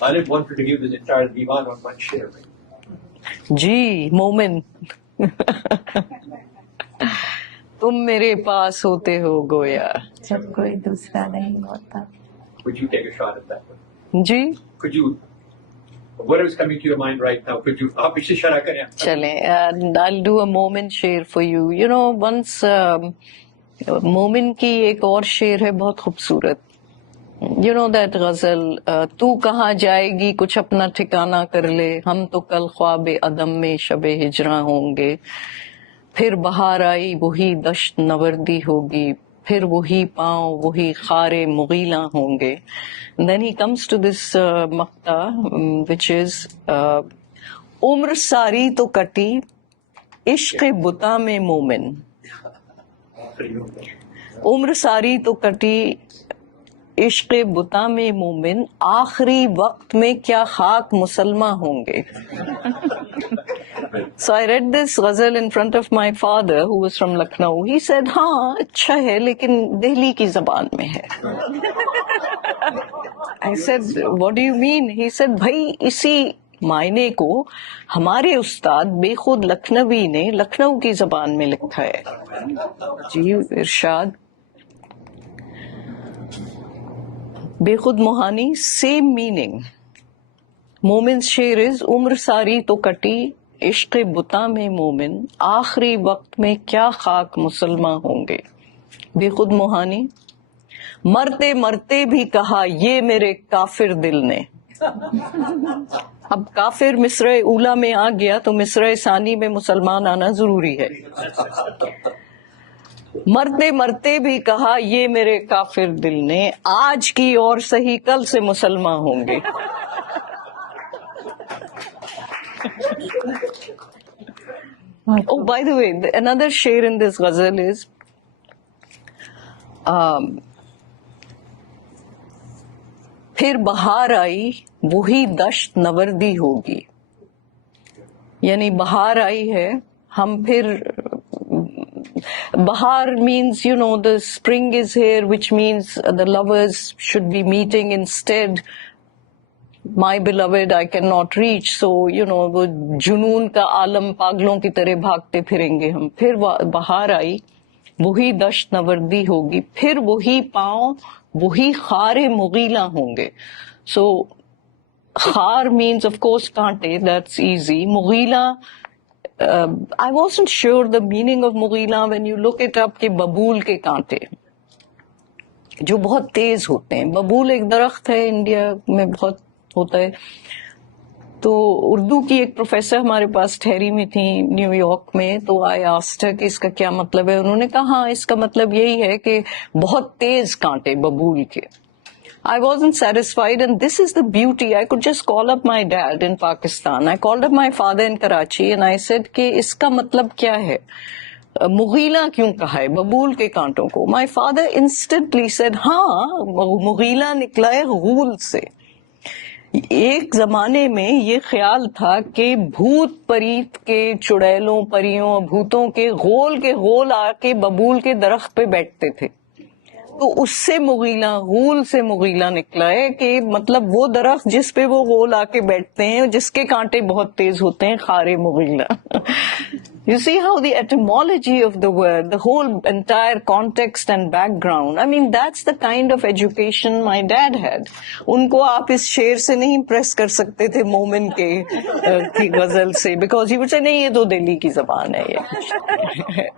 Khalid wanted to give this entire divan on one share. जी मोमिन तुम मेरे पास होते हो गोया जब कोई दूसरा नहीं होता. Could you take a shot at that one? Ji Could you, what is coming to your mind right now? Could you, आप इसे शरा करें. चलें, I'll do a मोमिन शेर for you. You know, once मोमिन की एक और शेर है बहुत खूबसूरत. You know that गजल, तू कहाँ जाएगी कुछ अपना ठिकाना कर ले, हम तो कल ख्वाब अदम में शबे हिजरा होंगे, फिर बहार आई वही दश्त नवर्दी होगी, फिर वही पाँव वही खारे मुगीला होंगे. Then he comes to this Makta which is उम्र सारी तो कटी इश्क बुता में मोमिन. उम्र सारी तो कटी इश्क बुता में मोमिन, आखिरी वक्त में क्या खाक मुसलमान होंगे. So I read this ghazal in front of my father who was from Lucknow. He said, हाँ अच्छा है लेकिन दिल्ली की जबान में है. I said, what do you mean? He said, भाई इसी मायने को हमारे उस्ताद बेखुद लखनवी ने लखनऊ की जबान में लिखा है. जी इरशाद बेखुद मोहानी, सेम मीनिंग. मोमिन शेर इज उम्र सारी तो कटी इश्क बुता में मोमिन, आखिरी वक्त में क्या खाक मुसलमान होंगे. बेखुद मोहानी, मरते मरते भी कहा ये मेरे काफिर दिल ने. अब काफिर मिस्र उला में आ गया तो मिस्र सानी में मुसलमान आना जरूरी है. मरते मरते भी कहा ये मेरे काफिर दिल ने, आज की और सही कल से मुसलमान होंगे. Oh, by the way, another share in this ghazal is फिर बहार आई वही दश्त नवर्दी होगी. यानी बहार आई है, हम फिर Bahar means, you know, the spring is here, which means the lovers should be meeting instead. My beloved I cannot reach, so you know वो जुनून का आलम पागलों की तरह भागते फिरेंगे हम. फिर बहार आई वही दश्त नवर्दी होगी, फिर वही पाँव वही खारे मुगीला होंगे. So खार means of course कांटे, that's easy. मुगीला I wasn't sure the meaning of मुगीला. When you look it up कि बबूल के कांटे जो बहुत तेज होते हैं. बबूल एक दरख्त है, इंडिया में बहुत होता है. तो उर्दू की एक प्रोफेसर हमारे पास ठहरी में थी न्यूयॉर्क में, तो आई आस्क्ड हर कि इसका क्या मतलब है. उन्होंने कहा हाँ इसका मतलब यही है कि बहुत तेज कांटे बबूल के. I wasn't satisfied, and this is the beauty. I could just call up my dad in Pakistan. I called up my father in Karachi and I said कि इसका मतलब क्या है, मुगीला क्यों कहा है बबूल के कांटों को. My father instantly said हाँ मुगीला निकला है गूल से. एक जमाने में ये ख्याल था कि भूत परीत के चुड़ैलों परियों भूतों के गोल आके बबूल के दरख्त पे बैठते थे, तो उससे मुगीला गूल से मुगीला निकला है कि मतलब वो दरख्त जिस पे वो गोल आके बैठते हैं जिसके कांटे बहुत तेज होते हैं, खारे मुगीला. You see how the etymology of the word, the whole entire context and background, I mean that's the kind of education my dad had. उनको आप इस शेर से नहीं इम्प्रेस कर सकते थे मोमिन की गजल से, because he would say नहीं ये तो दिल्ली की जबान है ये.